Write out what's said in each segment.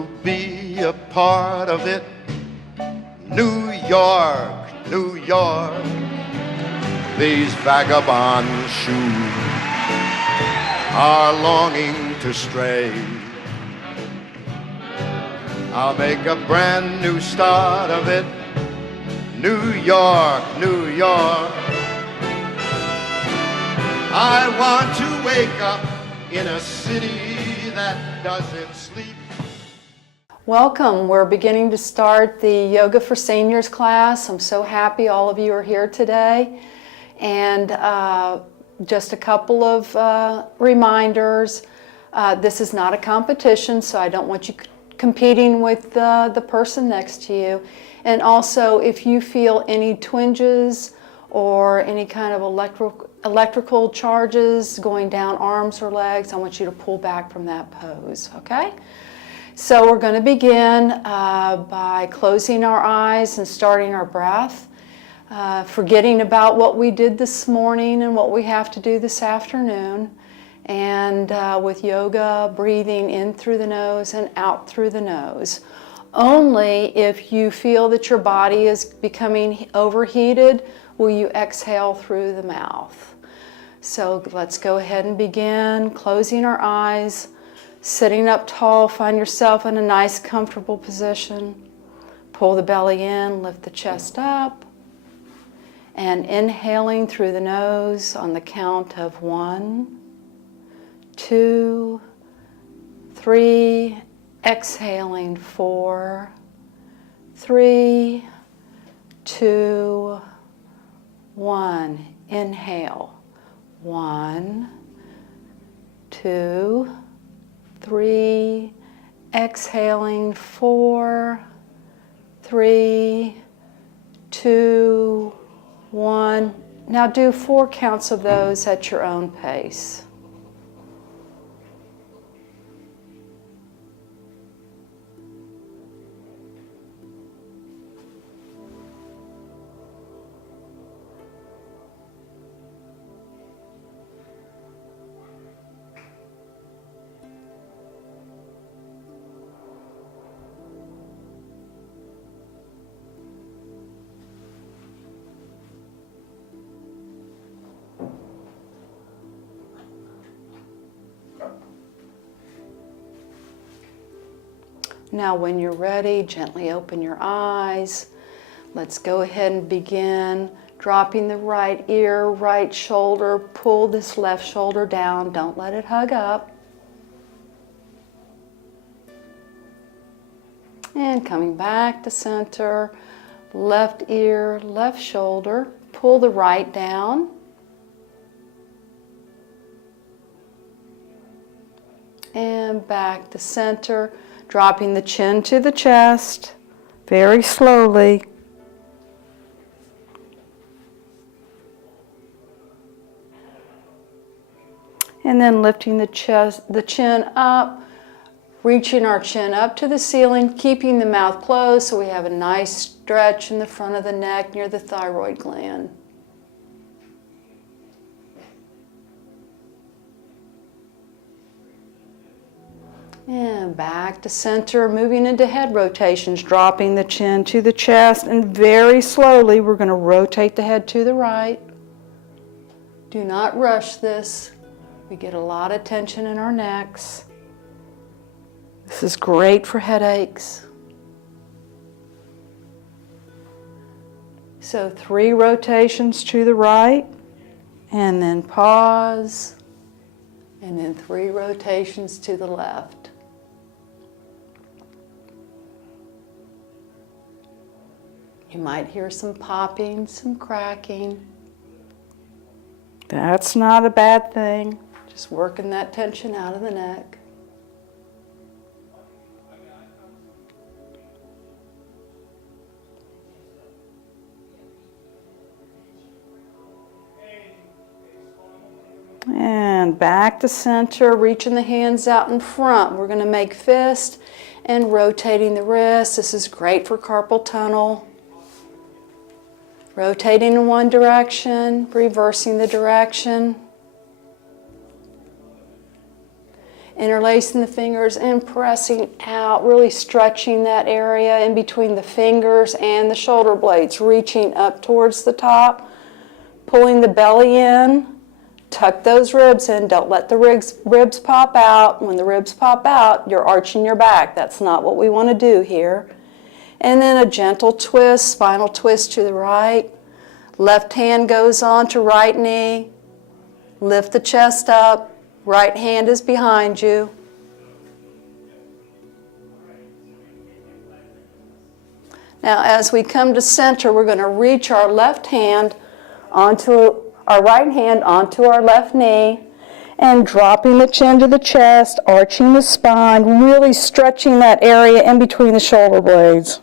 Be a part of it. New York, New York, these vagabond shoes are longing to stray. I'll make a brand new start of it. New York, New York, I want to wake up in a city that doesn't sleep. Welcome. We're beginning to start the Yoga for Seniors class. I'm so happy all of you are here today. And just a couple of reminders. This is not a competition, so I don't want you competing with the person next to you. And also, if you feel any twinges or any kind of electrical charges going down arms or legs, I want you to pull back from that pose, okay? So we're going to begin by closing our eyes and starting our breath, forgetting about what we did this morning and what we have to do this afternoon, and with yoga, breathing in through the nose and out through the nose. Only if you feel that your body is becoming overheated will you exhale through the mouth. So let's go ahead and begin closing our eyes. Sitting up tall, find yourself in a nice, comfortable position. Pull the belly in, lift the chest up. And inhaling through the nose on the count of 1, 2, 3. Exhaling 4, 3, 2, 1. Inhale. 1, 2, 3, exhaling 4, 3, 2, 1. Now do 4 counts of those at your own pace. Now when you're ready, gently open your eyes. Let's go ahead and begin dropping the right ear, right shoulder. Pull this left shoulder down. Don't let it hug up. And coming back to center. Left ear, left shoulder. Pull the right down. And back to center. Dropping the chin to the chest, very slowly. And then lifting the chin up, reaching our chin up to the ceiling, keeping the mouth closed so we have a nice stretch in the front of the neck near the thyroid gland. And back to center, moving into head rotations, dropping the chin to the chest, and very slowly we're going to rotate the head to the right. Do not rush this. We get a lot of tension in our necks. This is great for headaches. So 3 rotations to the right, and then pause, and then 3 rotations to the left. You might hear some popping, some cracking. That's not a bad thing. Just working that tension out of the neck. And back to center, reaching the hands out in front. We're going to make fist and rotating the wrist. This is great for carpal tunnel. Rotating in one direction, reversing the direction. Interlacing the fingers and pressing out, really stretching that area in between the fingers and the shoulder blades, reaching up towards the top, pulling the belly in, tuck those ribs in, don't let the ribs pop out. When the ribs pop out, you're arching your back. That's not what we want to do here. And then a gentle twist, spinal twist to the right. Left hand goes on to right knee, lift the chest up. Right hand is behind you. Now as we come to center, we're going to reach our left hand onto our right hand onto our left knee and dropping the chin to the chest, arching the spine, really stretching that area in between the shoulder blades.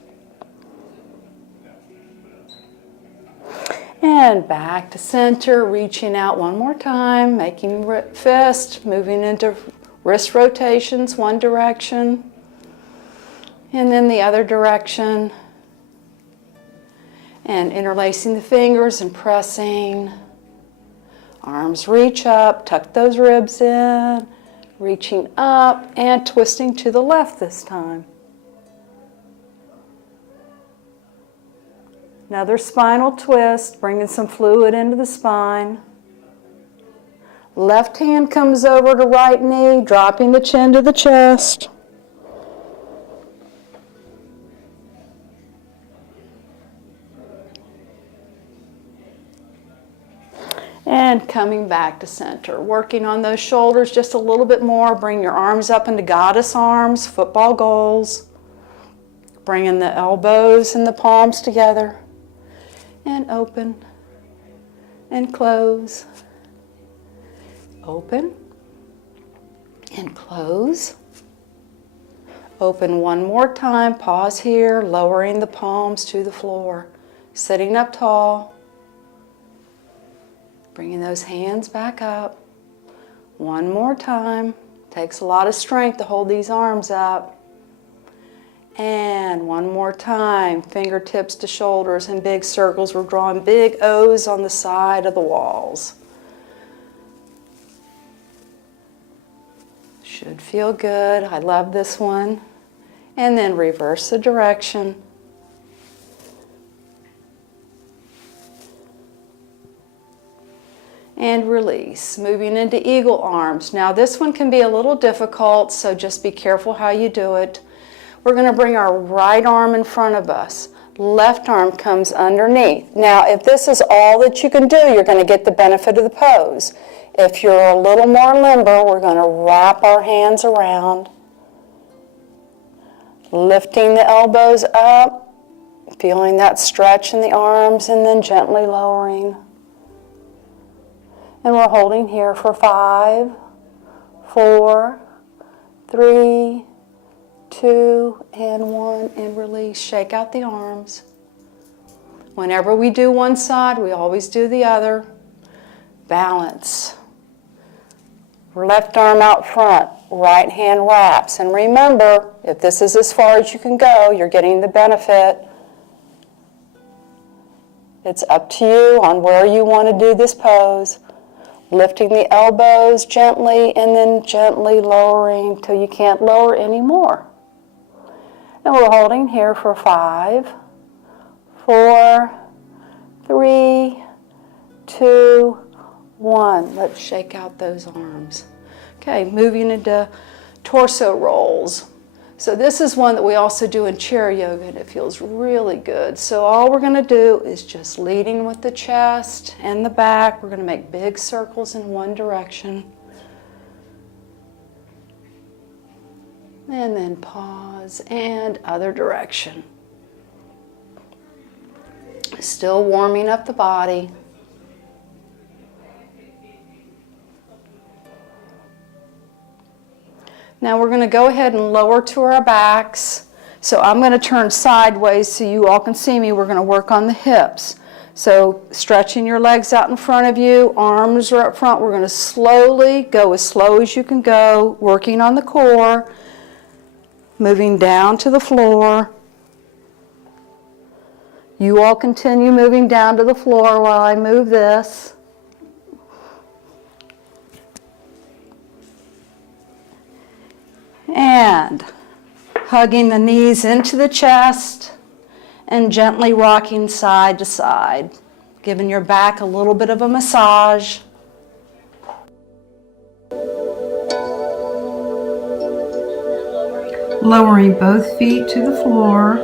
And back to center, reaching out one more time, making fist, moving into wrist rotations, one direction, and then the other direction. And interlacing the fingers and pressing. Arms reach up, tuck those ribs in, reaching up and twisting to the left this time. Another spinal twist, bringing some fluid into the spine. Left hand comes over to right knee, dropping the chin to the chest. And coming back to center, working on those shoulders just a little bit more. Bring your arms up into goddess arms, football goals. Bringing the elbows and the palms together. And open and close. Open and close. Open one more time. Pause here, lowering the palms to the floor. Sitting up tall. Bringing those hands back up. One more time. Takes a lot of strength to hold these arms up. And one more time, fingertips to shoulders in big circles. We're drawing big O's on the side of the walls. Should feel good. I love this one. And then reverse the direction. And release. Moving into eagle arms. Now this one can be a little difficult, so just be careful how you do it. We're going to bring our right arm in front of us. Left arm comes underneath. Now, if this is all that you can do, you're going to get the benefit of the pose. If you're a little more limber, we're going to wrap our hands around, lifting the elbows up, feeling that stretch in the arms, and then gently lowering. And we're holding here for 5, 4, 3, 2, and 1, and release. Shake out the arms. Whenever we do one side, we always do the other. Balance. Left arm out front, right hand wraps. And remember, if this is as far as you can go, you're getting the benefit. It's up to you on where you want to do this pose. Lifting the elbows gently and then gently lowering till you can't lower anymore. And we're holding here for 5, 4, 3, 2, 1. Let's shake out those arms. Okay, moving into torso rolls. So this is one that we also do in chair yoga, and it feels really good. So all we're going to do is just leading with the chest and the back. We're going to make big circles in one direction. And then pause and other direction. Still warming up the body. Now we're going to go ahead and lower to our backs. So I'm going to turn sideways so you all can see me. We're going to work on the hips. So stretching your legs out in front of you, arms are up front. We're going to slowly go as slow as you can go, working on the core. Moving down to the floor. You all continue moving down to the floor while I move this. And hugging the knees into the chest and gently rocking side to side, giving your back a little bit of a massage. Lowering both feet to the floor,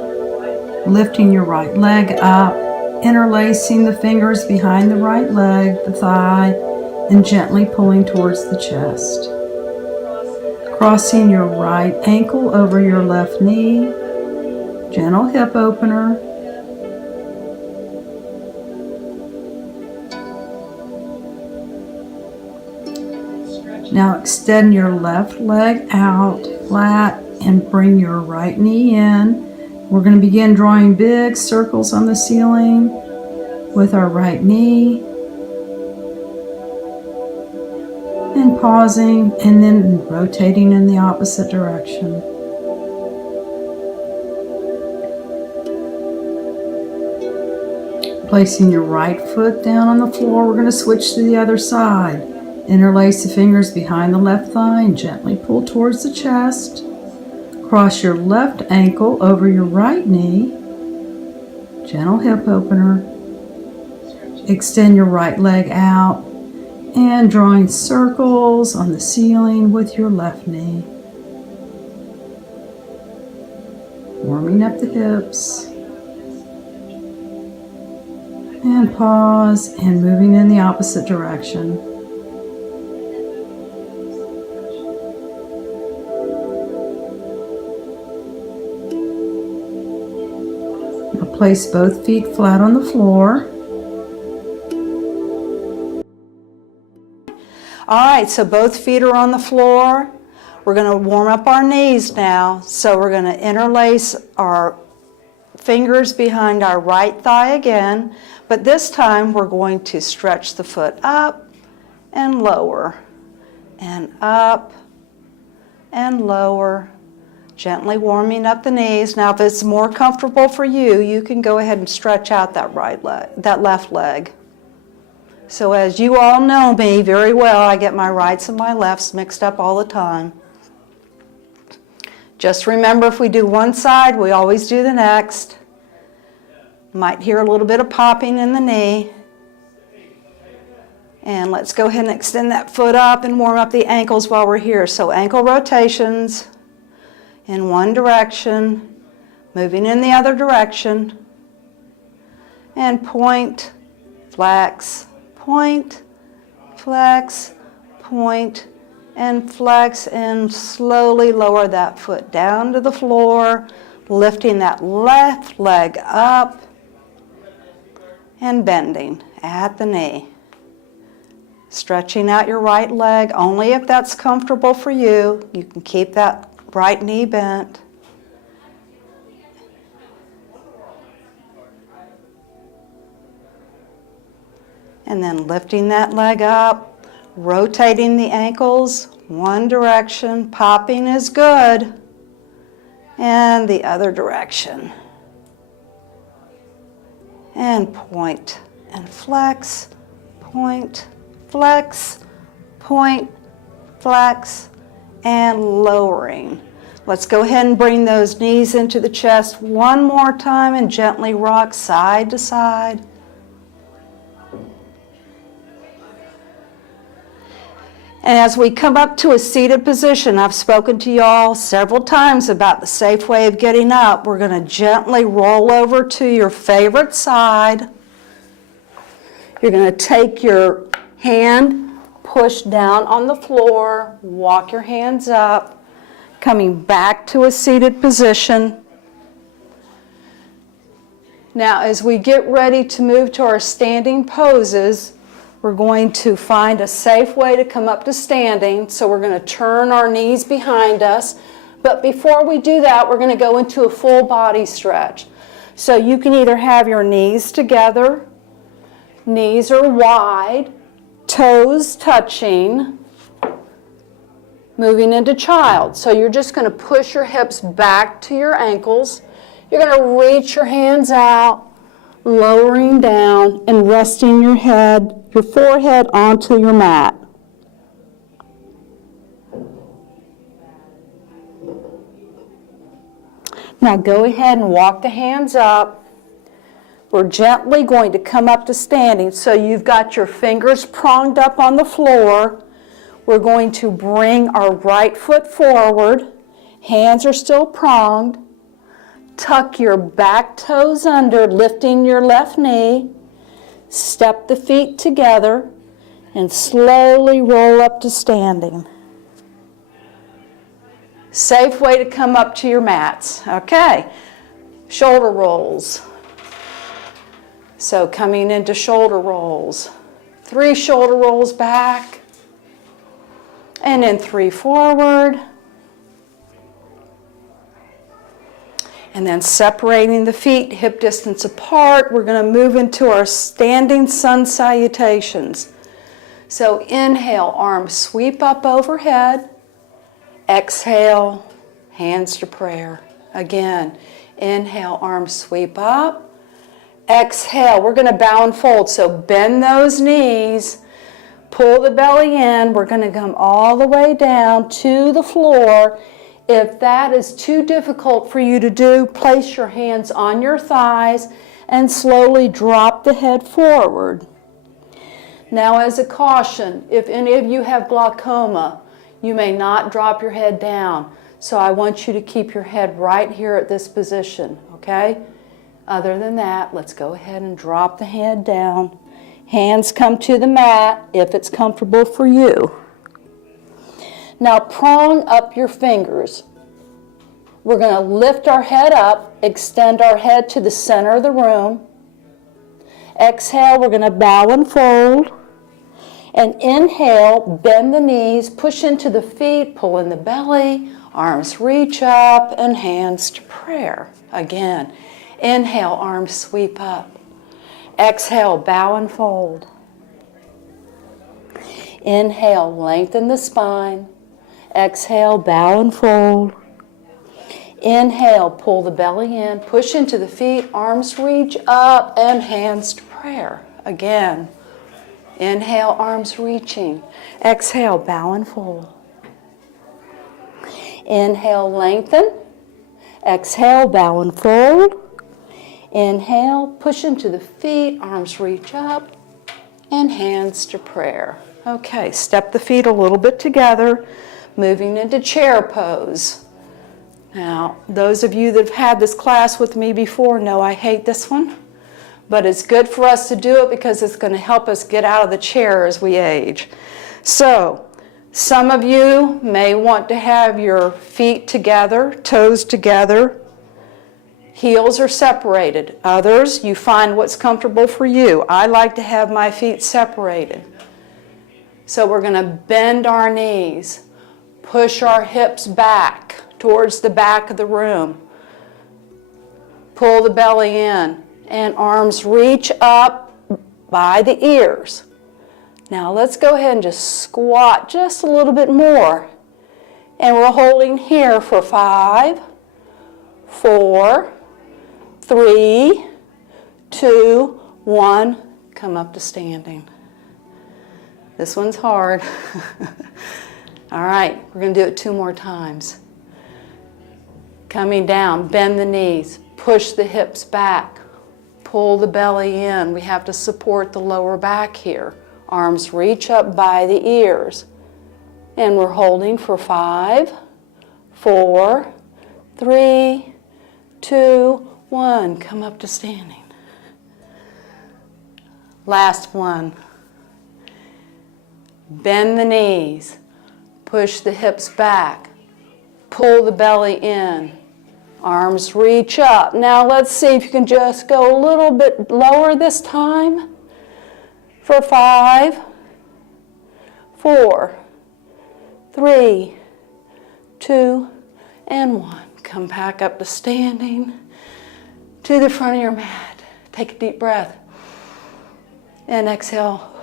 lifting your right leg up, interlacing the fingers behind the right leg, the thigh, and gently pulling towards the chest. Crossing your right ankle over your left knee, gentle hip opener. Now extend your left leg out flat and bring your right knee in. We're going to begin drawing big circles on the ceiling with our right knee. And pausing and then rotating in the opposite direction. Placing your right foot down on the floor, we're going to switch to the other side. Interlace the fingers behind the left thigh and gently pull towards the chest. Cross your left ankle over your right knee. Gentle hip opener. Extend your right leg out and drawing circles on the ceiling with your left knee. Warming up the hips. And pause and moving in the opposite direction. Now place both feet flat on the floor. All right, so both feet are on the floor. We're going to warm up our knees now. So we're going to interlace our fingers behind our right thigh again, but this time we're going to stretch the foot up and lower, and up and lower, gently warming up the knees. Now if it's more comfortable for you, you can go ahead and stretch out that left leg. So as you all know me very well, I get my rights and my lefts mixed up all the time. Just remember, if we do one side, we always do the next. Might hear a little bit of popping in the knee. And let's go ahead and extend that foot up and warm up the ankles while we're here. So ankle rotations in one direction, moving in the other direction, and point, flex, point, flex, point, and flex, and slowly lower that foot down to the floor, lifting that left leg up and bending at the knee. Stretching out your right leg only if that's comfortable for you. You can keep that right knee bent. And then lifting that leg up, rotating the ankles one direction, popping is good, and the other direction. And point and flex, point, flex, point, flex, and lowering. Let's go ahead and bring those knees into the chest one more time and gently rock side to side. And as we come up to a seated position, I've spoken to y'all several times about the safe way of getting up. We're going to gently roll over to your favorite side. You're going to take your hand, push down on the floor, walk your hands up, coming back to a seated position. Now, as we get ready to move to our standing poses, we're going to find a safe way to come up to standing. So we're going to turn our knees behind us. But before we do that, we're going to go into a full body stretch. So you can either have your knees together, knees are wide, toes touching, moving into child. So you're just going to push your hips back to your ankles. You're going to reach your hands out, lowering down and resting your head, your forehead onto your mat. Now go ahead and walk the hands up. We're gently going to come up to standing. So you've got your fingers pronged up on the floor. We're going to bring our right foot forward. Hands are still pronged. Tuck your back toes under, lifting your left knee. Step the feet together and slowly roll up to standing. Safe way to come up to your mats. Okay, shoulder rolls. So coming into shoulder rolls. 3 shoulder rolls back. And then 3 forward. And then separating the feet, hip distance apart, we're going to move into our standing sun salutations. So inhale, arms sweep up overhead. Exhale, hands to prayer. Again, inhale, arms sweep up. Exhale, we're going to bow and fold. So bend those knees, pull the belly in. We're going to come all the way down to the floor. If that is too difficult for you to do, place your hands on your thighs and slowly drop the head forward. Now, as a caution, if any of you have glaucoma, you may not drop your head down. So I want you to keep your head right here at this position, okay? Other than that, let's go ahead and drop the head down. Hands come to the mat if it's comfortable for you. Now prong up your fingers. We're going to lift our head up, extend our head to the center of the room. Exhale, we're going to bow and fold. And inhale, bend the knees, push into the feet, pull in the belly, arms reach up, and hands to prayer. Again, inhale, arms sweep up. Exhale, bow and fold. Inhale, lengthen the spine. Exhale, bow and fold. Inhale, pull the belly in, push into the feet, arms reach up, and hands to prayer. Again, inhale, arms reaching. Exhale, bow and fold. Inhale, lengthen. Exhale, bow and fold. Inhale, push into the feet, arms reach up, and hands to prayer. Okay, step the feet a little bit together, moving into chair pose. Now, those of you that have had this class with me before know I hate this one, but it's good for us to do it because it's going to help us get out of the chair as we age. So, some of you may want to have your feet together, toes together, heels are separated. Others, you find what's comfortable for you. I like to have my feet separated. So we're going to bend our knees, push our hips back towards the back of the room. Pull the belly in and arms reach up by the ears. Now let's go ahead and just squat just a little bit more. And we're holding here for 5, 4, 3, 2, 1. Come up to standing. This one's hard. All right, we're going to do it 2 more times. Coming down, bend the knees, push the hips back, pull the belly in. We have to support the lower back here. Arms reach up by the ears. And we're holding for 5, 4, 3, 2, 1. Come up to standing. Last one. Bend the knees, push the hips back, pull the belly in, arms reach up. Now let's see if you can just go a little bit lower this time. For 5, 4, 3, 2, and 1. Come back up to standing, to the front of your mat. Take a deep breath. And exhale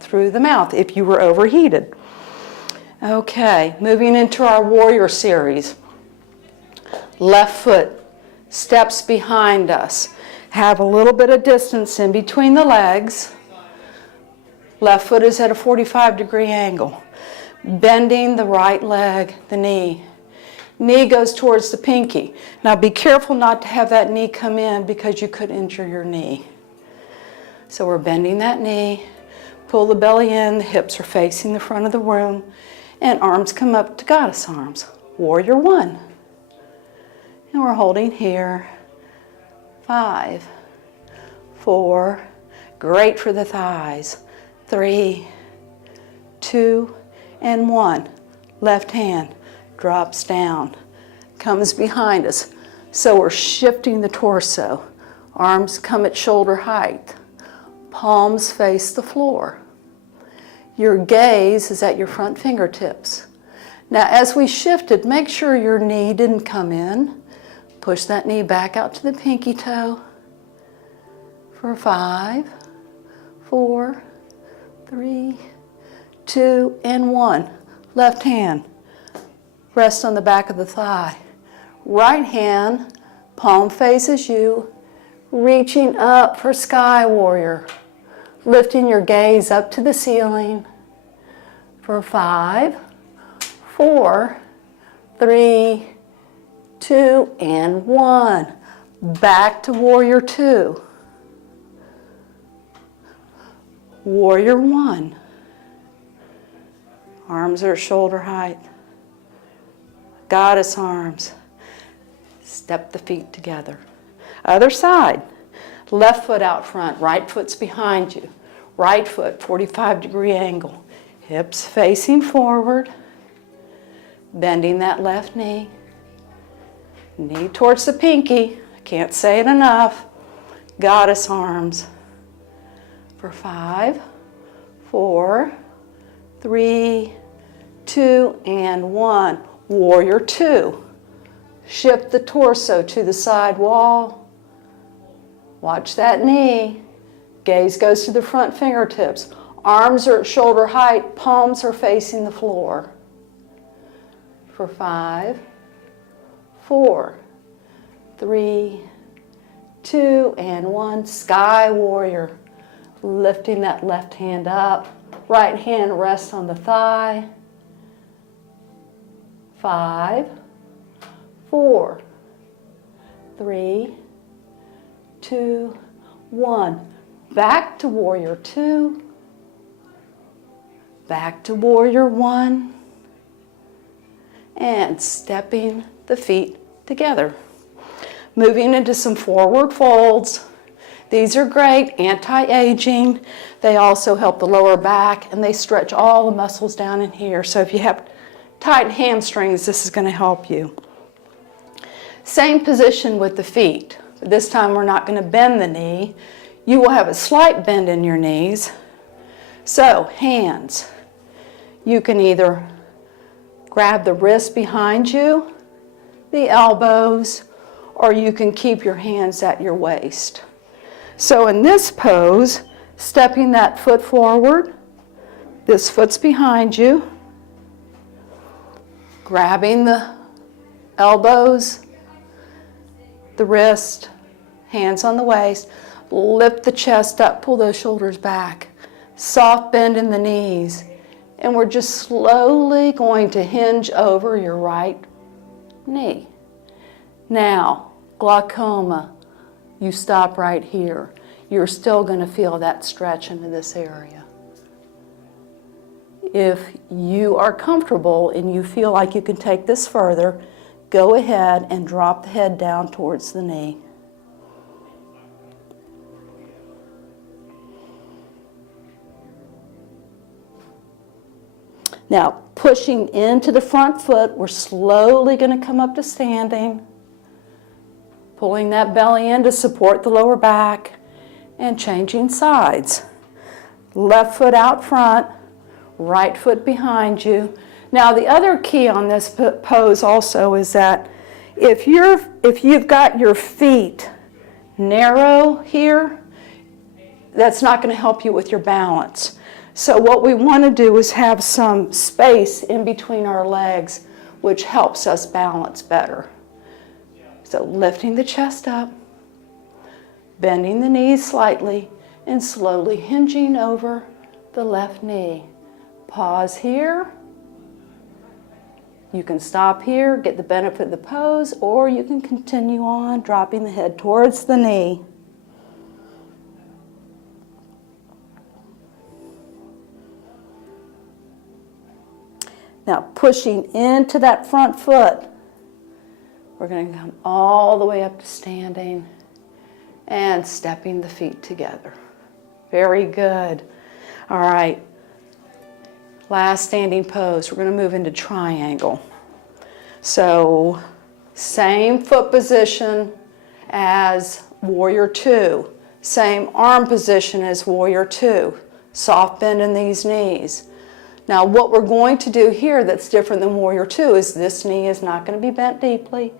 through the mouth if you were overheated. Okay, moving into our warrior series. Left foot steps behind us. Have a little bit of distance in between the legs. Left foot is at a 45-degree angle. Bending the right leg, the knee. Knee goes towards the pinky. Now be careful not to have that knee come in because you could injure your knee. So we're bending that knee, pull the belly in, the hips are facing the front of the room, and arms come up to goddess arms. Warrior one. And we're holding here. 5, 4, great for the thighs. 3, 2, and 1. Left hand drops down, comes behind us. So we're shifting the torso. Arms come at shoulder height. Palms face the floor. Your gaze is at your front fingertips. Now as we shifted, make sure your knee didn't come in. Push that knee back out to the pinky toe. For 5, 4, 3, 2, and 1. Left hand, rest on the back of the thigh. Right hand, palm faces you, reaching up for Sky Warrior. Lifting your gaze up to the ceiling. For 5, 4, 3, 2, and 1. Back to Warrior 2. Warrior 1. Arms are at shoulder height. Goddess arms. Step the feet together. Other side. Left foot out front, right foot's behind you. Right foot, 45-degree angle. Hips facing forward. Bending that left knee. Knee towards the pinky. I can't say it enough. Goddess arms. For 5, 4, 3, 2, and 1. Warrior 2. Shift the torso to the side wall. Watch that knee. Gaze goes to the front fingertips. Arms are at shoulder height. Palms are facing the floor. For 5, 4, 3, 2, and 1. Sky Warrior. Lifting that left hand up. Right hand rests on the thigh. 5, 4, 3, 2, 1. Back to Warrior 2. Back to Warrior 1. And stepping the feet together. Moving into some forward folds. These are great, anti-aging. They also help the lower back and they stretch all the muscles down in here. So if you have tight hamstrings, this is going to help you. Same position with the feet. This time we're not going to bend the knee. You will have a slight bend in your knees. So hands. You can either grab the wrist behind you, the elbows, or you can keep your hands at your waist. So in this pose, stepping that foot forward, this foot's behind you, grabbing the elbows, the wrist, hands on the waist, lift the chest up, pull those shoulders back, soft bend in the knees, and we're just slowly going to hinge over your right knee. Now, glaucoma, you stop right here. You're still going to feel that stretch into this area. If you are comfortable and you feel like you can take this further, go ahead and drop the head down towards the knee. Now, pushing into the front foot, we're slowly going to come up to standing. Pulling that belly in to support the lower back and changing sides. Left foot out front, right foot behind you. Now the other key on this pose also is that if you've got your feet narrow here, that's not going to help you with your balance. So what we want to do is have some space in between our legs, which helps us balance better. So lifting the chest up, bending the knees slightly, and slowly hinging over the left knee. Pause here. You can stop here, get the benefit of the pose, or you can continue on, dropping the head towards the knee. Now pushing into that front foot, we're going to come all the way up to standing and stepping the feet together. Very good. All right. Last standing pose, we're going to move into triangle. So same foot position as warrior two, same arm position as warrior two, soft bend in these knees. Now what we're going to do here that's different than warrior two is this knee is not going to be bent deeply.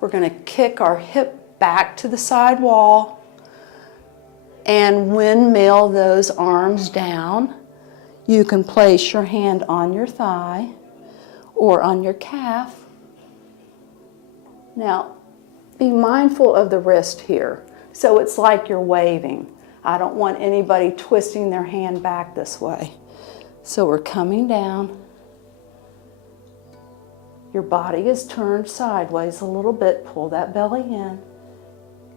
We're going to kick our hip back to the side wall and windmill those arms down. You can place your hand on your thigh or on your calf. Now, be mindful of the wrist here. So it's like you're waving. I don't want anybody twisting their hand back this way. So we're coming down. Your body is turned sideways a little bit. Pull that belly in.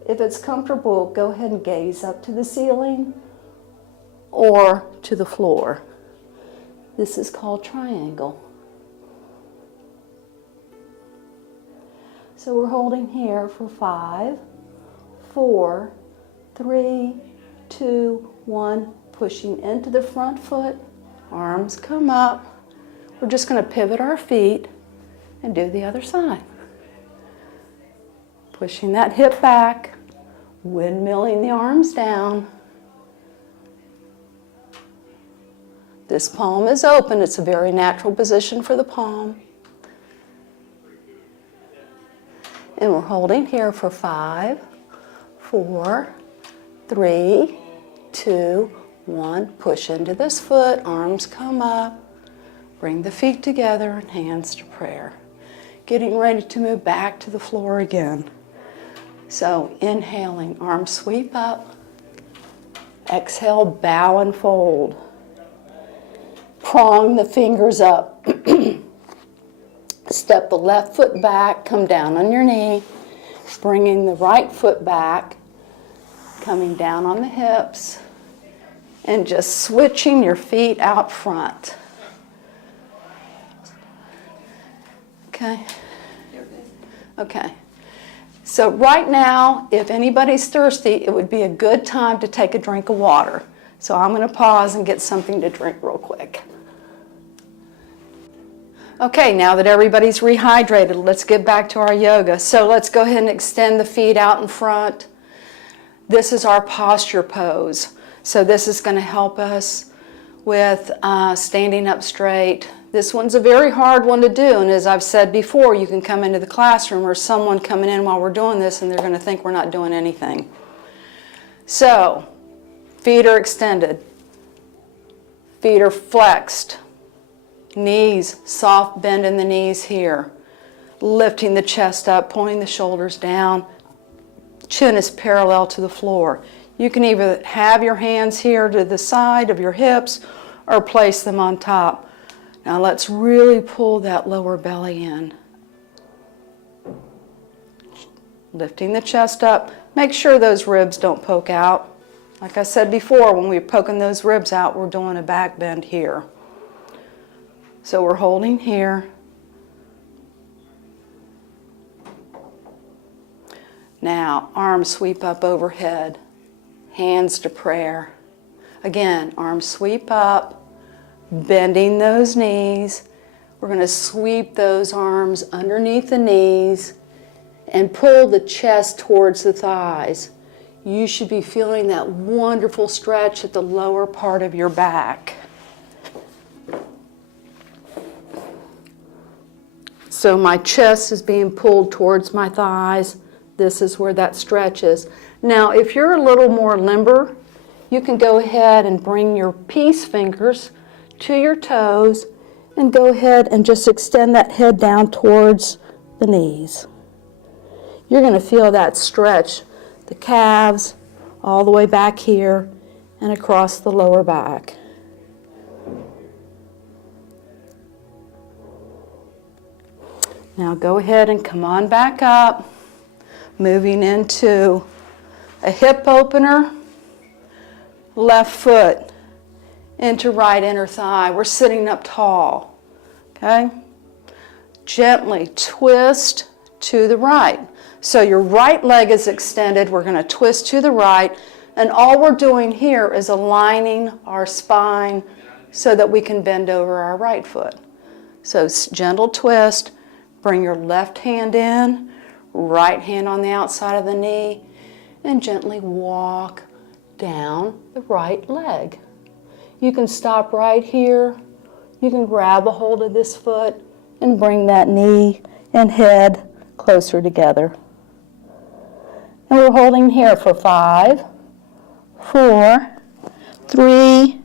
If it's comfortable, go ahead and gaze up to the ceiling or to the floor. This is called triangle. So we're holding here for 5, 4, 3, 2, 1, pushing into the front foot, arms come up. We're just going to pivot our feet and do the other side. Pushing that hip back, windmilling the arms down. This palm is open. It's a very natural position for the palm. And we're holding here for 5, 4, 3, 2, 1. Push into this foot, arms come up. Bring the feet together and hands to prayer. Getting ready to move back to the floor again. So inhaling, arms sweep up. Exhale, bow and fold. Prong the fingers up. Step the left foot back, come down on your knee, bringing the right foot back, coming down on the hips, and just switching your feet out front. Okay? Okay. So right now, if anybody's thirsty, it would be a good time to take a drink of water. So I'm going to pause and get something to drink real quick. Okay, now that everybody's rehydrated, let's get back to our yoga. So let's go ahead and extend the feet out in front. This is our posture pose. So this is going to help us with standing up straight. This one's a very hard one to do, and as I've said before, you can come into the classroom or someone coming in while we're doing this and they're going to think we're not doing anything. So, feet are extended. Feet are flexed. Knees, soft bend in the knees here. Lifting the chest up, pulling the shoulders down. Chin is parallel to the floor. You can either have your hands here to the side of your hips or place them on top. Now let's really pull that lower belly in. Lifting the chest up. Make sure those ribs don't poke out. Like I said before, when we're poking those ribs out, we're doing a back bend here. So we're holding here. Now, arms sweep up overhead. Hands to prayer. Again, arms sweep up, bending those knees. We're going to sweep those arms underneath the knees and pull the chest towards the thighs. You should be feeling that wonderful stretch at the lower part of your back. So my chest is being pulled towards my thighs. This is where that stretch is. Now, if you're a little more limber, you can go ahead and bring your peace fingers to your toes and go ahead and just extend that head down towards the knees. You're going to feel that stretch, the calves, all the way back here and across the lower back. Now go ahead and come on back up, moving into a hip opener, left foot into right inner thigh. We're sitting up tall, okay? Gently twist to the right. So your right leg is extended. We're going to twist to the right. And all we're doing here is aligning our spine so that we can bend over our right foot. So gentle twist. Bring your left hand in, right hand on the outside of the knee, and gently walk down the right leg. You can stop right here. You can grab a hold of this foot and bring that knee and head closer together. And we're holding here for 5, 4, 3,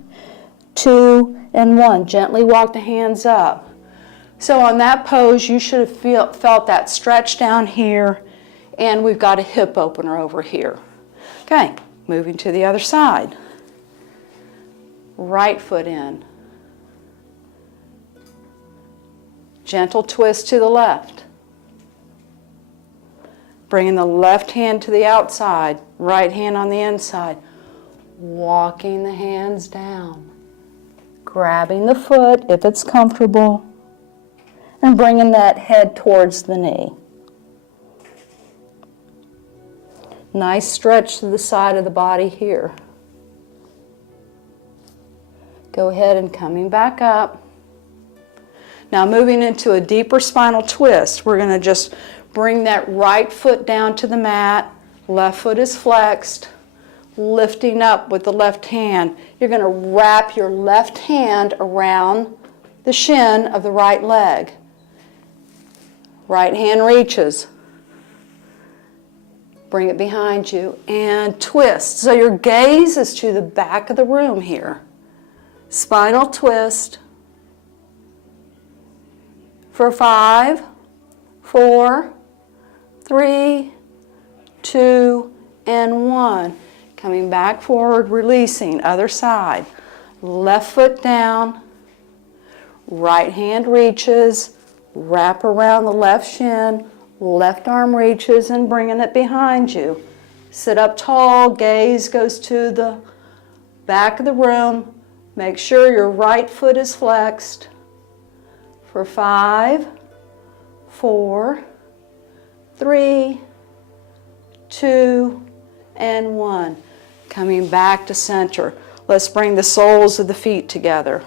2, and 1. Gently walk the hands up. So on that pose, you should have felt that stretch down here, and we've got a hip opener over here. Okay, moving to the other side. Right foot in. Gentle twist to the left. Bringing the left hand to the outside, right hand on the inside. Walking the hands down. Grabbing the foot if it's comfortable. And bringing that head towards the knee. Nice stretch to the side of the body here. Go ahead and coming back up. Now moving into a deeper spinal twist, we're going to just bring that right foot down to the mat. Left foot is flexed. Lifting up with the left hand. You're going to wrap your left hand around the shin of the right leg. Right hand reaches. Bring it behind you and twist. So your gaze is to the back of the room here. Spinal twist for 5, 4, 3, 2, and 1. Coming back forward, releasing, other side. Left foot down, right hand reaches, wrap around the left shin, left arm reaches and bringing it behind you. Sit up tall, gaze goes to the back of the room. Make sure your right foot is flexed. For 5, 4, 3, 2, and 1. Coming back to center. Let's bring the soles of the feet together.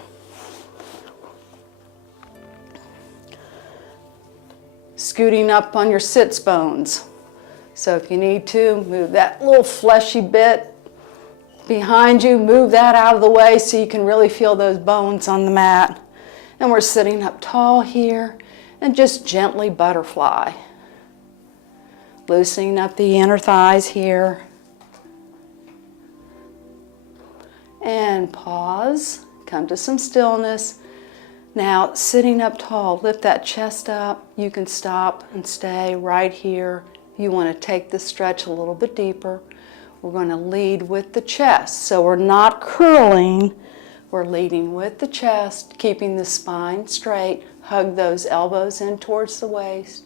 Scooting up on your sits bones. So if you need to, move that little fleshy bit behind you, move that out of the way so you can really feel those bones on the mat. And we're sitting up tall here and just gently butterfly. Loosening up the inner thighs here. And pause, come to some stillness. Now, sitting up tall, lift that chest up. You can stop and stay right here. You want to take the stretch a little bit deeper. We're going to lead with the chest. So we're not curling. We're leading with the chest, keeping the spine straight. Hug those elbows in towards the waist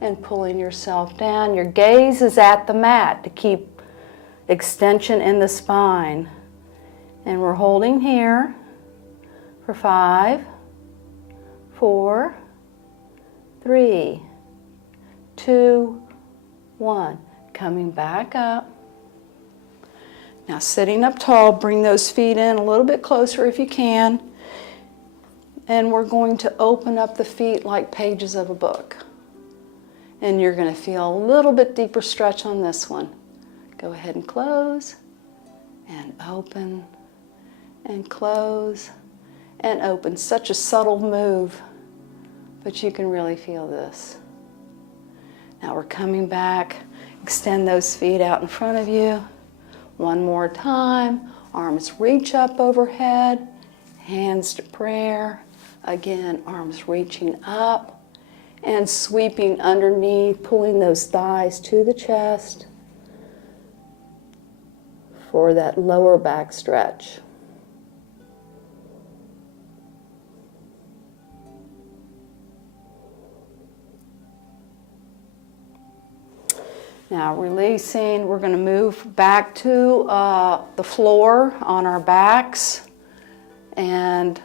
and pulling yourself down. Your gaze is at the mat to keep extension in the spine. And we're holding here for 5, 4, 3, 2, 1. Coming back up. Now sitting up tall, bring those feet in a little bit closer if you can. And we're going to open up the feet like pages of a book. And you're going to feel a little bit deeper stretch on this one. Go ahead and close and open and close and open. Such a subtle move, but you can really feel this. Now we're coming back. Extend those feet out in front of you. One more time. Arms reach up overhead. Hands to prayer. Again, arms reaching up and sweeping underneath, pulling those thighs to the chest for that lower back stretch. Now releasing, we're going to move back to the floor on our backs. And,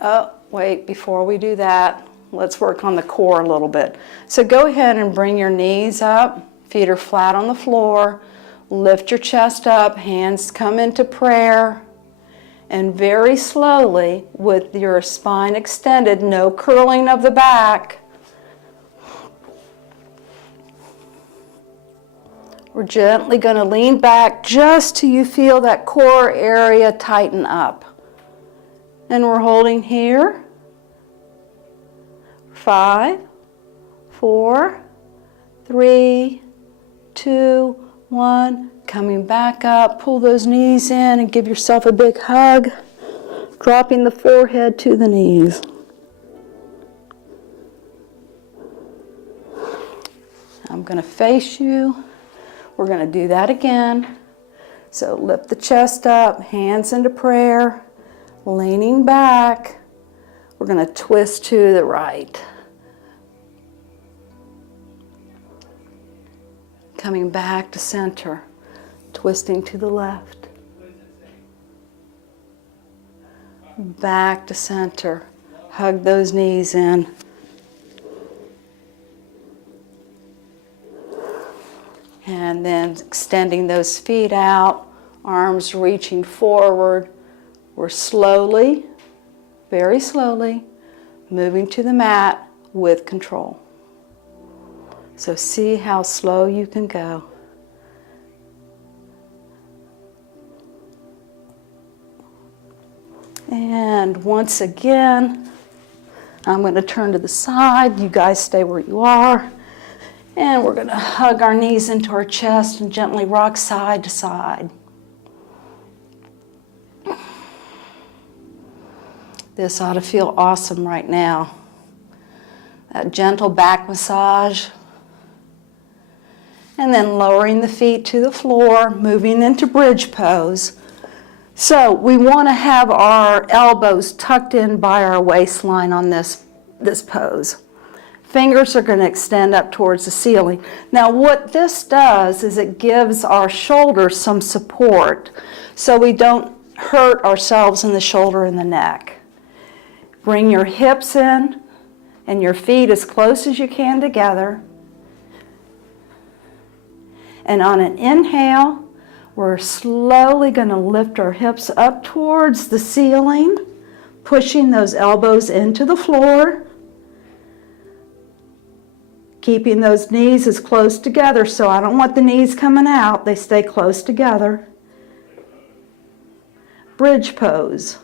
oh, wait, before we do that, let's work on the core a little bit. So go ahead and bring your knees up, feet are flat on the floor, lift your chest up, hands come into prayer, and very slowly, with your spine extended, no curling of the back, we're gently going to lean back just till you feel that core area tighten up. And we're holding here. 5, 4, 3, 2, 1. Coming back up, pull those knees in and give yourself a big hug, dropping the forehead to the knees. I'm going to face you. We're going to do that again. So lift the chest up, hands into prayer, leaning back. We're going to twist to the right. Coming back to center, twisting to the left. Back to center. Hug those knees in. And then extending those feet out, arms reaching forward. We're slowly, very slowly, moving to the mat with control. So see how slow you can go. And once again, I'm going to turn to the side. You guys stay where you are. And we're going to hug our knees into our chest and gently rock side to side. This ought to feel awesome right now. That gentle back massage. And then lowering the feet to the floor, moving into bridge pose. So we want to have our elbows tucked in by our waistline on this pose. Fingers are going to extend up towards the ceiling. Now what this does is it gives our shoulders some support so we don't hurt ourselves in the shoulder and the neck. Bring your hips in and your feet as close as you can together. And on an inhale, we're slowly going to lift our hips up towards the ceiling, pushing those elbows into the floor. Keeping those knees as close together, so I don't want the knees coming out. They stay close together. Bridge pose.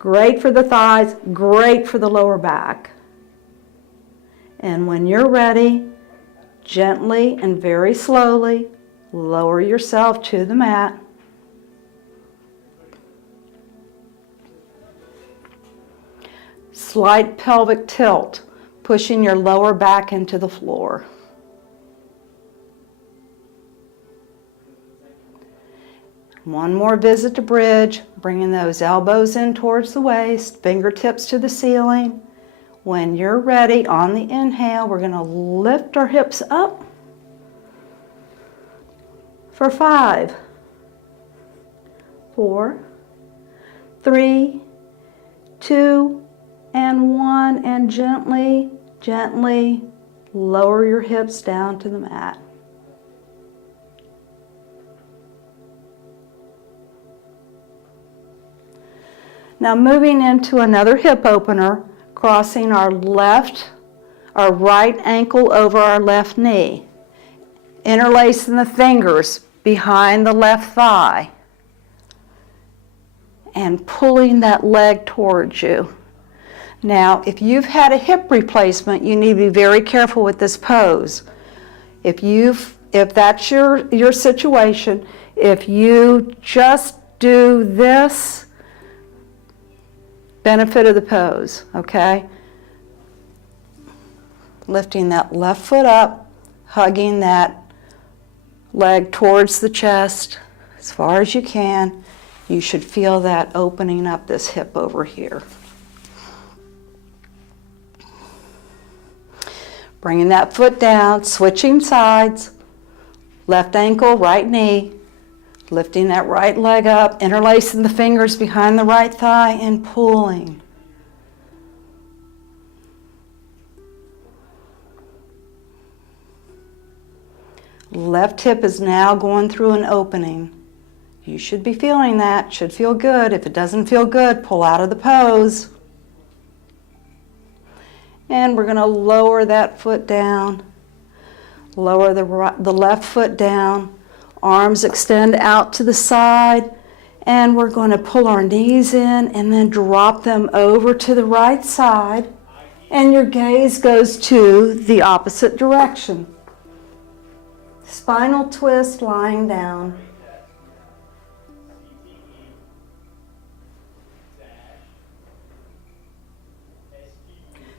Great for the thighs, great for the lower back. And when you're ready, gently and very slowly lower yourself to the mat. Slight pelvic tilt, pushing your lower back into the floor. One more visit to bridge, bringing those elbows in towards the waist, fingertips to the ceiling. When you're ready, on the inhale, we're going to lift our hips up for 5, 4, 3, 2, and 1, and gently, gently lower your hips down to the mat. Now moving into another hip opener, crossing our right ankle over our left knee, interlacing the fingers behind the left thigh, and pulling that leg towards you. Now, if you've had a hip replacement, you need to be very careful with this pose. If that's your situation, if you just do this, benefit of the pose, okay? Lifting that left foot up, hugging that leg towards the chest as far as you can. You should feel that opening up this hip over here. Bringing that foot down, switching sides. Left ankle, right knee. Lifting that right leg up, interlacing the fingers behind the right thigh and pulling. Left hip is now going through an opening. You should be feeling that, should feel good. If it doesn't feel good, pull out of the pose. And we're going to lower that foot down. Lower the left foot down. Arms extend out to the side. And we're going to pull our knees in and then drop them over to the right side. And your gaze goes to the opposite direction. Spinal twist, lying down.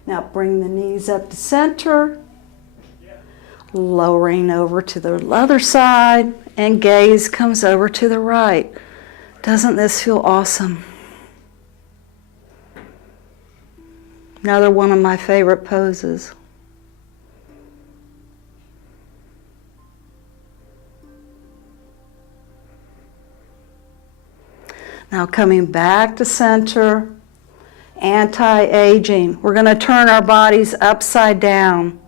Now bring the knees up to center, lowering over to the other side, and gaze comes over to the right. Doesn't this feel awesome? Another one of my favorite poses. Now coming back to center. Anti-aging. We're going to turn our bodies upside down.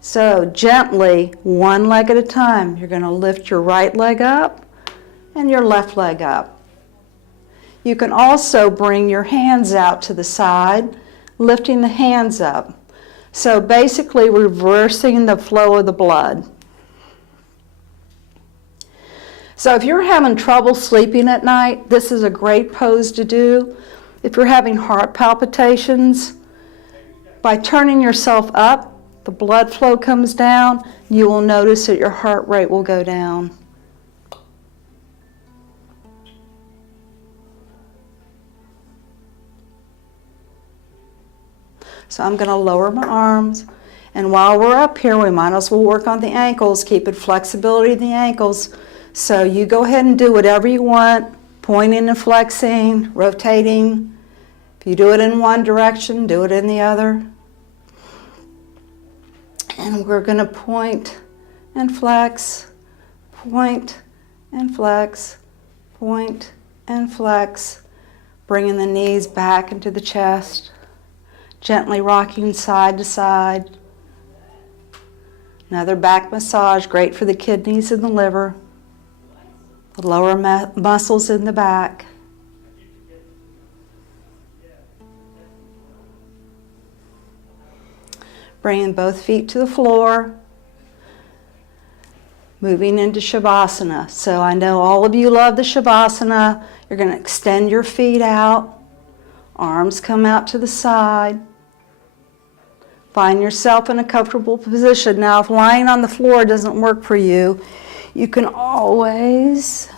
So gently, one leg at a time, you're going to lift your right leg up and your left leg up. You can also bring your hands out to the side, lifting the hands up. So basically reversing the flow of the blood. So if you're having trouble sleeping at night, this is a great pose to do. If you're having heart palpitations, by turning yourself up, the blood flow comes down, you will notice that your heart rate will go down. So I'm going to lower my arms, and while we're up here, we might as well work on the ankles, keeping flexibility in the ankles. So you go ahead and do whatever you want, pointing and flexing, rotating. If you do it in one direction, do it in the other. And we're going to point and flex, point and flex, point and flex, bringing the knees back into the chest, gently rocking side to side. Another back massage, great for the kidneys and the liver, the lower muscles in the back. Bringing both feet to the floor, moving into Shavasana. So I know all of you love the Shavasana. You're going to extend your feet out, arms come out to the side. Find yourself in a comfortable position. Now, if lying on the floor doesn't work for you, you can always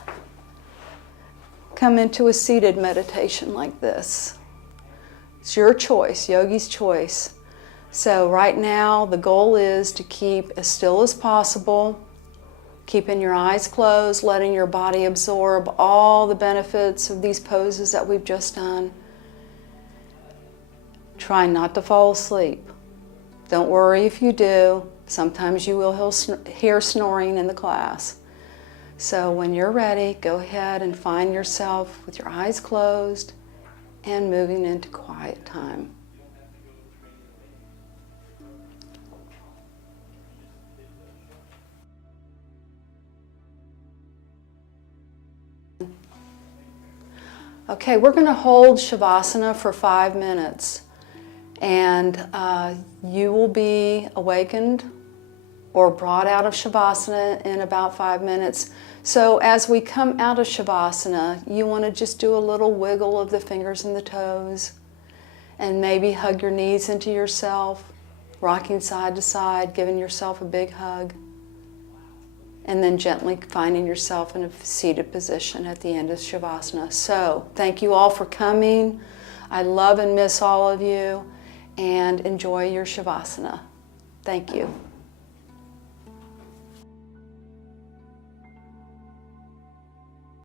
come into a seated meditation like this. It's your choice, yogi's choice. So right now, the goal is to keep as still as possible, keeping your eyes closed, letting your body absorb all the benefits of these poses that we've just done. Try not to fall asleep. Don't worry if you do. Sometimes you will hear snoring in the class. So when you're ready, go ahead and find yourself with your eyes closed and moving into quiet time. Okay, we're going to hold Shavasana for 5 minutes, and you will be awakened or brought out of Shavasana in about 5 minutes. So as we come out of Shavasana, you want to just do a little wiggle of the fingers and the toes, and maybe hug your knees into yourself, rocking side to side, giving yourself a big hug. And then gently finding yourself in a seated position at the end of Shavasana. So, thank you all for coming. I love and miss all of you, and enjoy your Shavasana. Thank you.